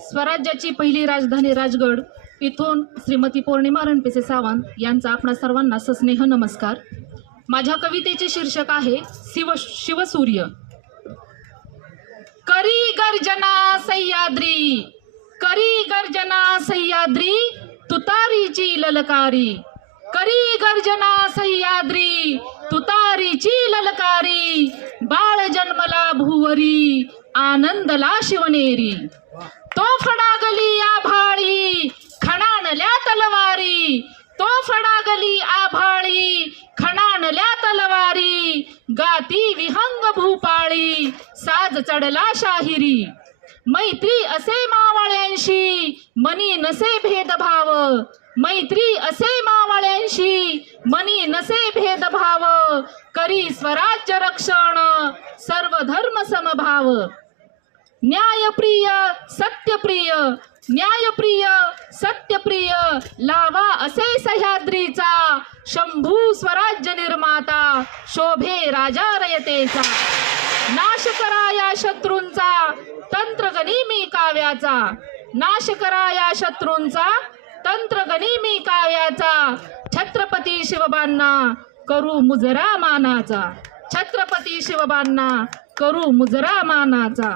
स्वराज्याची पहिली राजधानी राजगड इथून श्रीमती पौर्णिमा रणपिसे सावंत यांचा आपणा सर्वांना सस्नेह नमस्कार। माझ्या कवितेचे शीर्षक आहे शिवसूर्य। करी गर्जना सह्याद्री, करी गर्जना सह्याद्री, तुतारीची ललकारी, करी गर्जना सह्याद्री, तुतारीची ललकारी, बाळ जन्मला भुवरी, आनंदला शिवनेरी। तो फडागली आभाळी, खणाणल्या तलवारी, तो फडागली आभाळी, खणाणल्या तलवारी, गाती विहंग भूपाळी, साज चढला शाहिरी। मैत्री असे मावळ्यांशी, मनी नसे भेदभाव, मैत्री असे मावळ्यांशी, मनी नसे भेदभाव, करी स्वराज्य रक्षण, सर्व धर्म समभाव। न्यायप्रिय सत्यप्रिय, न्यायप्रिय सत्यप्रिय, लावा असे सह्याद्रीचा, शंभू स्वराज्य निर्माता, शोभे राजा रयतेचा। नाश करा या शत्रूंचा, तंत्र गनिमी काव्याचा, नाश करा या शत्रूंचा, तंत्र गनिमी काव्याचा। छत्रपती शिवबांना करू मुजरा मानाचा, छत्रपती शिवबांना करू मुजरा मानाचा।